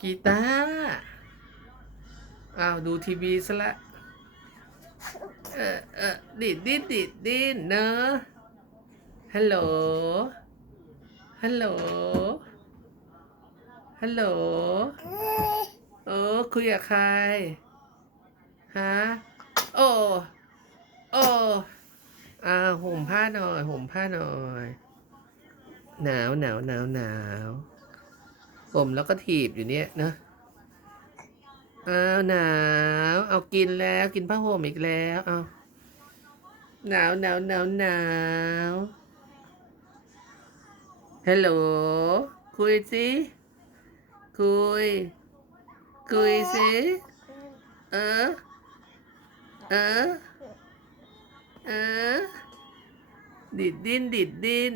กีตาร์อ้าวดูทีวีซะละเออเออดิดดิดดิดดินเนอะฮัลโหล ฮัลโหล ฮัลโหล เออคุยกับใคร ฮะ โอ้ โอ้อ่าห่มผ้าหน่อยห่มผ้าหน่อย หนาวหนาวหนาวหนาว ห่มแล้วก็ถีบอยู่เนี่ยนอะอ้าวหนาวเอากินแล้วกินผ้าห่มอีกแล้วเอาหนาวหนาวหนาวหนาวฮัลโหลคุยสิคุย คุยสิเออเออเออดิดดิ้นดิดดิ้น